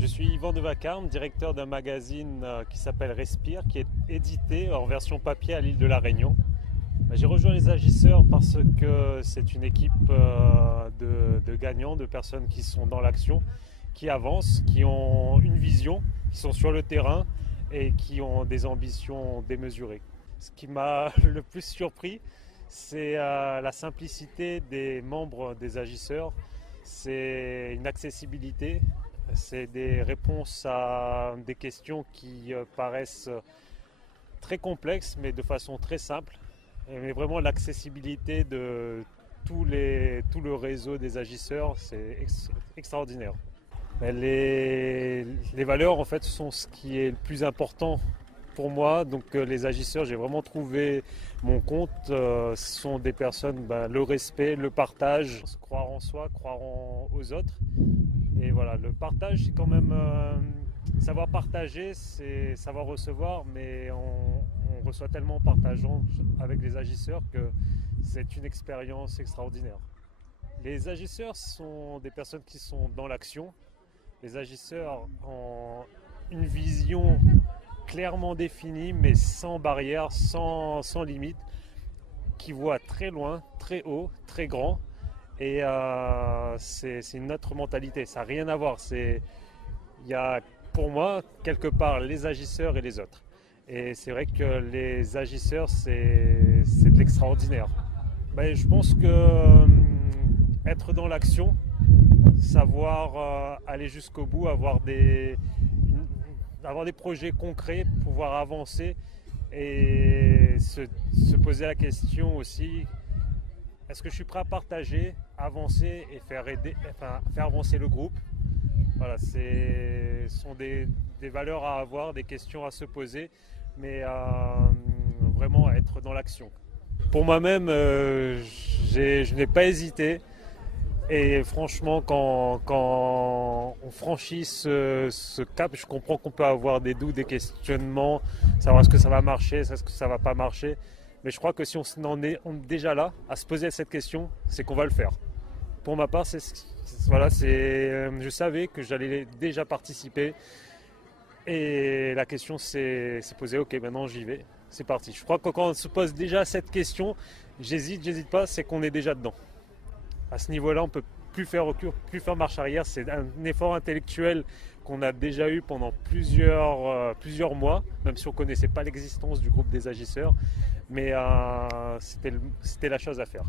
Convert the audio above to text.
Je suis Yvan de Vacarme, directeur d'un magazine qui s'appelle Respire, qui est édité en version papier à l'île de la Réunion. J'ai rejoint les Agisseurs parce que c'est une équipe de gagnants, de personnes qui sont dans l'action, qui avancent, qui ont une vision, qui sont sur le terrain et qui ont des ambitions démesurées. Ce qui m'a le plus surpris, c'est la simplicité des membres des Agisseurs. C'est une accessibilité, c'est des réponses à des questions qui paraissent très complexes, mais de façon très simple. Mais vraiment l'accessibilité de tout le réseau des Agisseurs, c'est extraordinaire. Les valeurs, en fait, sont ce qui est le plus important pour moi. Donc les Agisseurs, j'ai vraiment trouvé mon compte. Ce sont des personnes, le respect, le partage, croire en soi, croire aux autres. Et voilà, le partage, c'est quand même savoir partager, c'est savoir recevoir, mais on reçoit tellement en partageant avec les Agisseurs que c'est une expérience extraordinaire. Les Agisseurs sont des personnes qui sont dans l'action. Les Agisseurs ont une vision clairement définie, mais sans barrière, sans limite, qui voit très loin, très haut, très grand. Et c'est une autre mentalité, ça n'a rien à voir. Il y a pour moi quelque part les Agisseurs et les autres. Et c'est vrai que les Agisseurs, c'est de l'extraordinaire. Je pense que être dans l'action, savoir aller jusqu'au bout, avoir des projets concrets, pouvoir avancer et se poser la question aussi, est-ce que je suis prêt à partager, avancer et faire avancer le groupe? Voilà, ce sont des valeurs à avoir, des questions à se poser, mais vraiment être dans l'action. Pour moi-même, je n'ai pas hésité. Et franchement, quand on franchit ce cap, je comprends qu'on peut avoir des doutes, des questionnements, savoir est-ce que ça va marcher, est-ce que ça va pas marcher. Mais je crois que si on est déjà là à se poser cette question, c'est qu'on va le faire. Pour ma part, je savais que j'allais déjà participer. Et la question s'est posée, ok, maintenant j'y vais, c'est parti. Je crois que quand on se pose déjà cette question, j'hésite pas, c'est qu'on est déjà dedans. À ce niveau-là, on ne peut plus faire recul, plus faire marche arrière. C'est un effort intellectuel qu'on a déjà eu pendant plusieurs mois, même si on ne connaissait pas l'existence du groupe des Agisseurs. Mais c'était la chose à faire.